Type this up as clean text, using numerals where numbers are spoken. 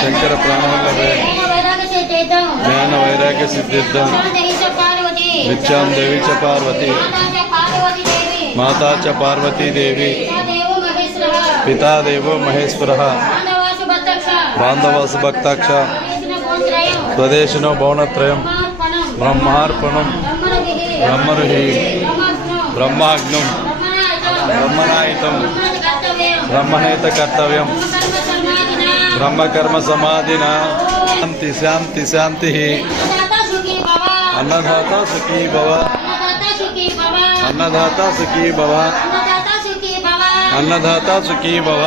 శంకర ప్రాణవల్లభే జ్ఞాన వైరాగ్య సిద్ధిద్దం నిత్యాం దేవి చ పార్వతి మాతా చ పార్వతీదేవి పితా దేవో మహేశ్వరః బాంధవాసు భక్తాక్ష స్వదేశినో భవనత్రయం బ్రహ్మార్పణం బ్రహ్మరుహి బ్రహ్మాగ్నం బ్రహ్మనాయితం బ్రహ్మనేత కర్తవ్యం బ్రహ్మకర్మ సమాధిన శాంతి శాంతి శాంతి. అన్నదాత సుఖీ భవ అన్నదాత సుఖీ భవ అన్నదాత సుఖీ భవ